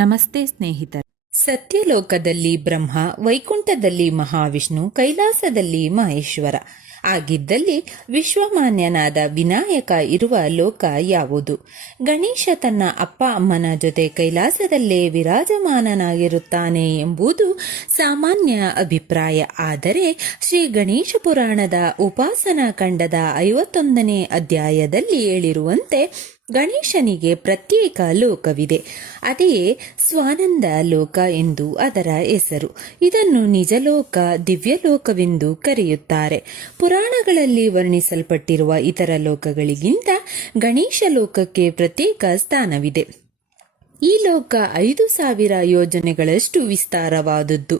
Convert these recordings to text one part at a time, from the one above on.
ನಮಸ್ತೆ ಸ್ನೇಹಿತರೆ. ಸತ್ಯಲೋಕದಲ್ಲಿ ಬ್ರಹ್ಮ, ವೈಕುಂಠದಲ್ಲಿ ಮಹಾವಿಷ್ಣು, ಕೈಲಾಸದಲ್ಲಿ ಮಹೇಶ್ವರ ಆಗಿದ್ದಲ್ಲಿ ವಿಶ್ವಮಾನ್ಯನಾದ ವಿನಾಯಕ ಇರುವ ಲೋಕ ಯಾವುದು? ಗಣೇಶ ತನ್ನ ಅಪ್ಪ ಅಮ್ಮನ ಜೊತೆ ಕೈಲಾಸದಲ್ಲೇ ವಿರಾಜಮಾನನಾಗಿರುತ್ತಾನೆ ಎಂಬುದು ಸಾಮಾನ್ಯ ಅಭಿಪ್ರಾಯ. ಆದರೆ ಶ್ರೀ ಗಣೇಶ ಪುರಾಣದ ಉಪಾಸನಾ ಖಂಡದ 51ನೇ ಅಧ್ಯಾಯದಲ್ಲಿ ಹೇಳಿರುವಂತೆ ಗಣೇಶನಿಗೆ ಪ್ರತ್ಯೇಕ ಲೋಕವಿದೆ. ಅದೇ ಸ್ವಾನಂದ ಲೋಕ ಎಂದು ಅದರ ಹೆಸರು. ಇದನ್ನು ನಿಜಲೋಕ, ದಿವ್ಯಲೋಕವೆಂದು ಕರೆಯುತ್ತಾರೆ. ಪುರಾಣಗಳಲ್ಲಿ ವರ್ಣಿಸಲ್ಪಟ್ಟಿರುವ ಇತರ ಲೋಕಗಳಿಗಿಂತ ಗಣೇಶ ಲೋಕಕ್ಕೆ ಪ್ರತ್ಯೇಕ ಸ್ಥಾನವಿದೆ. ಈ ಲೋಕ 5,000 ಯೋಜನೆಗಳಷ್ಟು ವಿಸ್ತಾರವಾದದ್ದು.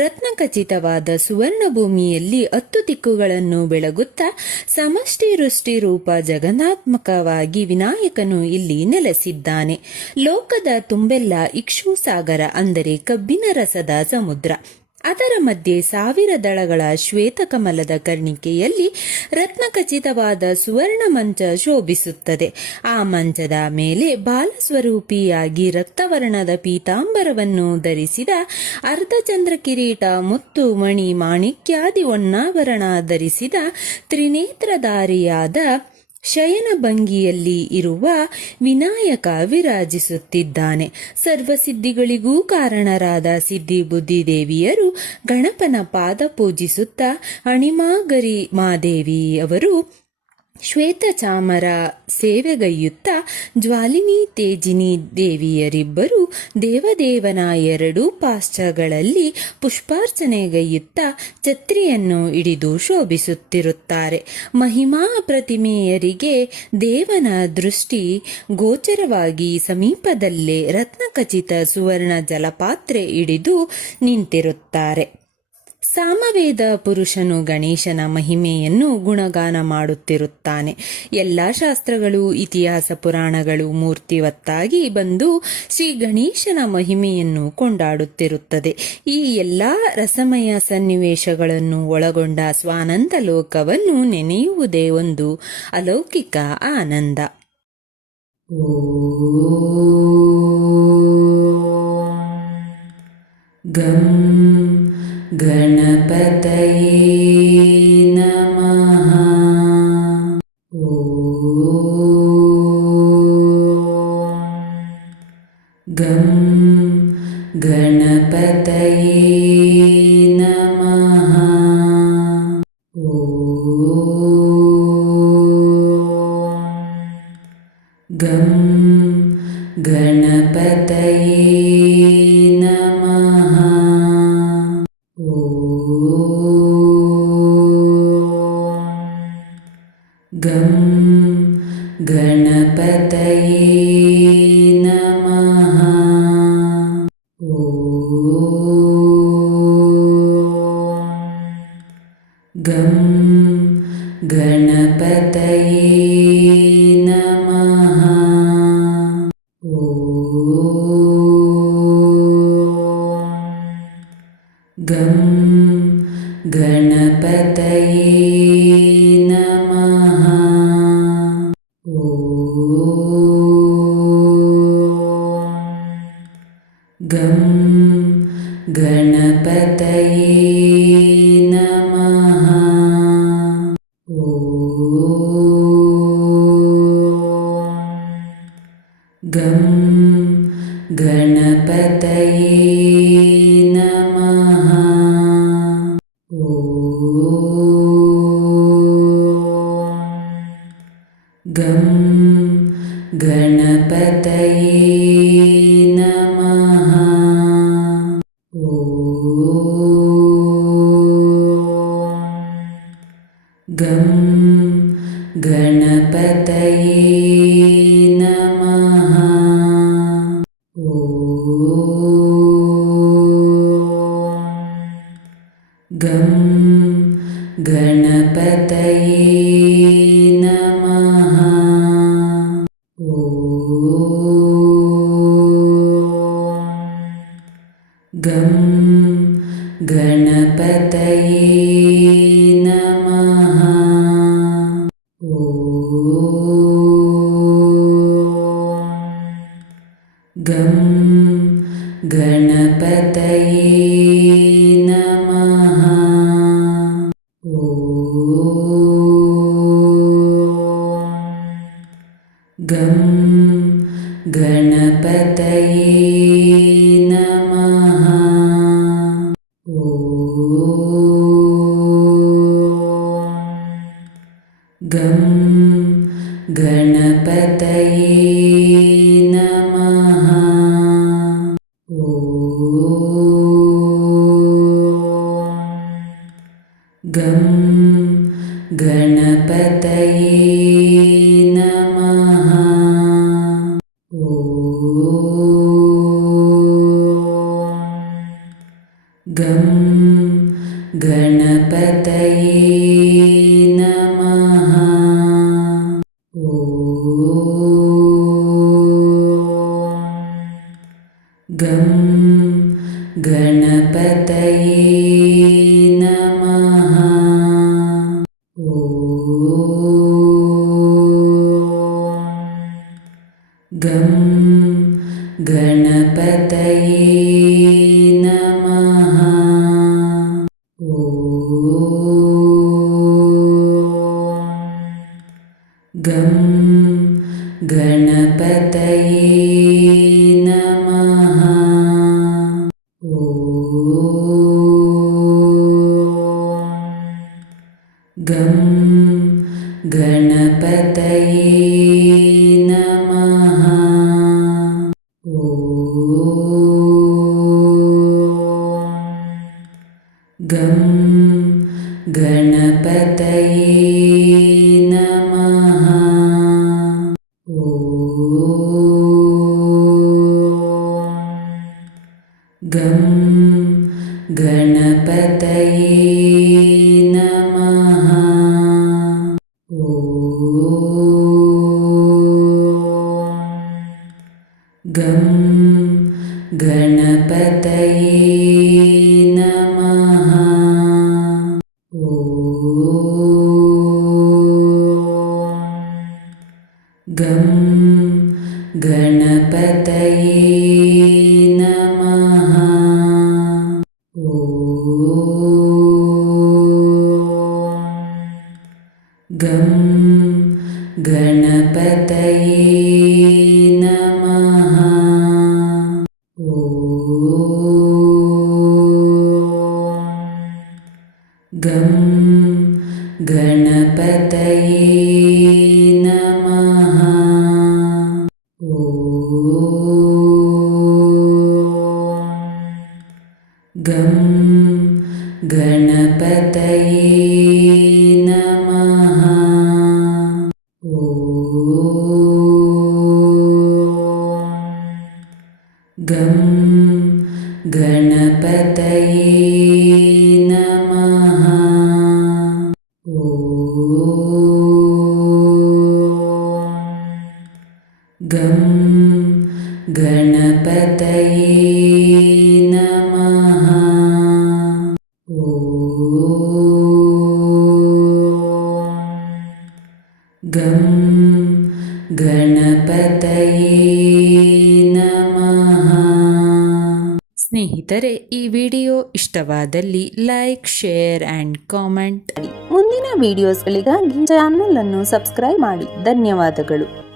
ರತ್ನಖಚಿತವಾದ ಸುವರ್ಣ ಭೂಮಿಯಲ್ಲಿ 10 ದಿಕ್ಕುಗಳನ್ನು ಬೆಳಗುತ್ತಾ ಸಮಷ್ಟಿ ರೂಪ ಜಗನ್ನಾತ್ಮಕವಾಗಿ ವಿನಾಯಕನು ಇಲ್ಲಿ ನೆಲೆಸಿದ್ದಾನೆ. ಲೋಕದ ತುಂಬೆಲ್ಲ ಇಕ್ಷು ಸಾಗರ, ಅಂದರೆ ಕಬ್ಬಿನ ರಸದ ಸಮುದ್ರ. ಅದರ ಮಧ್ಯೆ 1000 ದಳಗಳ ಶ್ವೇತಕಮಲದ ಕರ್ಣಿಕೆಯಲ್ಲಿ ರತ್ನಖಚಿತವಾದ ಸುವರ್ಣ ಮಂಚ ಶೋಭಿಸುತ್ತದೆ. ಆ ಮಂಚದ ಮೇಲೆ ಬಾಲಸ್ವರೂಪಿಯಾಗಿ ರಕ್ತವರ್ಣದ ಪೀತಾಂಬರವನ್ನು ಧರಿಸಿದ ಅರ್ಧಚಂದ್ರ ಕಿರೀಟ, ಮುತ್ತು, ಮಣಿ, ಮಾಣಿಕ್ಯಾದಿ ಹೊನ್ನಾಭರಣ ಧರಿಸಿದ ತ್ರಿನೇತ್ರಧಾರಿಯಾದ ಶಯನ ಭಂಗಿಯಲ್ಲಿ ಇರುವ ವಿನಾಯಕ ವಿರಾಜಿಸುತ್ತಿದ್ದಾನೆ. ಸರ್ವಸಿದ್ಧಿಗಳಿಗೂ ಕಾರಣರಾದ ಸಿದ್ಧಿ ಬುದ್ಧಿ ದೇವಿಯರು ಗಣಪನ ಪಾದ ಪೂಜಿಸುತ್ತಾ ಅಣಿಮಾಗರಿ ಮಾದೇವಿಯವರು ಶ್ವೇತ ಚಾಮರ ಸೇವೆಗೈಯುತ್ತಾ ಜ್ವಾಲಿನಿ ತೇಜಿನಿ ದೇವಿಯರಿಬ್ಬರು ದೇವದೇವನ 2 ಪಾರ್ಶ್ವಗಳಲ್ಲಿ ಪುಷ್ಪಾರ್ಚನೆಗೈಯುತ್ತಾ ಛತ್ರಿಯನ್ನು ಹಿಡಿದು ಶೋಭಿಸುತ್ತಿರುತ್ತಾರೆ. ಮಹಿಮಾ ಪ್ರತಿಮೆಯರಿಗೆ ದೇವನ ದೃಷ್ಟಿ ಗೋಚರವಾಗಿ ಸಮೀಪದಲ್ಲೇ ರತ್ನಖಚಿತ ಸುವರ್ಣ ಜಲಪಾತ್ರೆ ಹಿಡಿದು ನಿಂತಿರುತ್ತಾರೆ. ಸಾಮವೇದ ಪುರುಷನು ಗಣೇಶನ ಮಹಿಮೆಯನ್ನು ಗುಣಗಾನ ಮಾಡುತ್ತಿರುತ್ತಾನೆ. ಎಲ್ಲ ಶಾಸ್ತ್ರಗಳು, ಇತಿಹಾಸ, ಪುರಾಣಗಳು ಮೂರ್ತಿವತ್ತಾಗಿ ಬಂದು ಶ್ರೀ ಗಣೇಶನ ಮಹಿಮೆಯನ್ನು ಕೊಂಡಾಡುತ್ತಿರುತ್ತದೆ. ಈ ಎಲ್ಲ ರಸಮಯ ಸನ್ನಿವೇಶಗಳನ್ನು ಒಳಗೊಂಡ ಸ್ವಾನಂದ ಲೋಕವನ್ನು ನೆನೆಯುವುದೇ ಒಂದು ಅಲೌಕಿಕ ಆನಂದ. ಗಂ ಗಣಪತಯೇ ನಮಃ. ಗಂ ಗಣಪತಯೇ ನಮಃ. ಗಂ ಗಣಪತಯೇ ನಮಃ. ಗಂ ಗಣಪತಯೇ ನಮಃ. ಗಂ ಗಣಪತಯೇ ನಮಃ. ಗಂ ಗಣಪತಯೇ ನಮಃ. ಗಂ ಗಣಪತಯೇ ನಮಃ. ಗಂ ಗಣಪತಯೇ ನಮಃ. ಗಂ ಗಣಪತಯೇ ನಮಃ. ಗಂ ಗಣಪತಯೇ ನಮಃ. ಗಂ ಗಣಪತಯೇ ನಮಃ. ಗಂ ಗಣಪತಯೇ ನಮಃ. ಗಂ ನಮಃ. ಗಂ ಗಣಪತಯೇ ನಮಃ. ಗಂ ಗಣಪತಯೇ ನಮಃ. ಗಂ ಗಣಪತಯೇ ನಮಃ. ಗಂ ಗಣಪತಯೇ ನಮಃ. ಗಂ ಗಣಪತಯೇ ನಮಃ. ಗಂ ಗಣಪತಯೇ ನಮಃ. ಗಂ ಗಣಪತಯೇ ನಮಃ. ಗಂ ಗಣಪತಯೇ ನಮಃ. ಗಂ ಗಣಪತಯೇ ನಮಃ. ಗಂ ಗಣಪತಯೇ ನಮಃ. ಗಂ ಗಣಪತಯೇ ನಮಃ. ಗಂ ಗಣಪತಯೇ ನಮಃ. ಗಂ ಗಣಪತಯೇ ನಮಃ. ಗಂ ಗಣಪತಯೇ ನಮಃ. ಗಂ ಗಣಪತಯೇ ನಮಃ. ಗಂ ಗಣಪತಯೇ ನಮಃ. ಗಂ ಗಣಪತಯೇ ನಮಃ. ಗಂ ಗಣಪತಯೇ ನಮಃ. ಸ್ನೇಹಿತರೆ, ಈ ವಿಡಿಯೋ ಇಷ್ಟವಾದಲ್ಲಿ ಲೈಕ್, ಶೇರ್ ಆ್ಯಂಡ್ ಕಾಮೆಂಟ್. ಮುಂದಿನ ವಿಡಿಯೋಸ್ಗಳಿಗಾಗಿ ಚಾನಲ್ ಅನ್ನು ಸಬ್ಸ್ಕ್ರೈಬ್ ಮಾಡಿ. ಧನ್ಯವಾದಗಳು.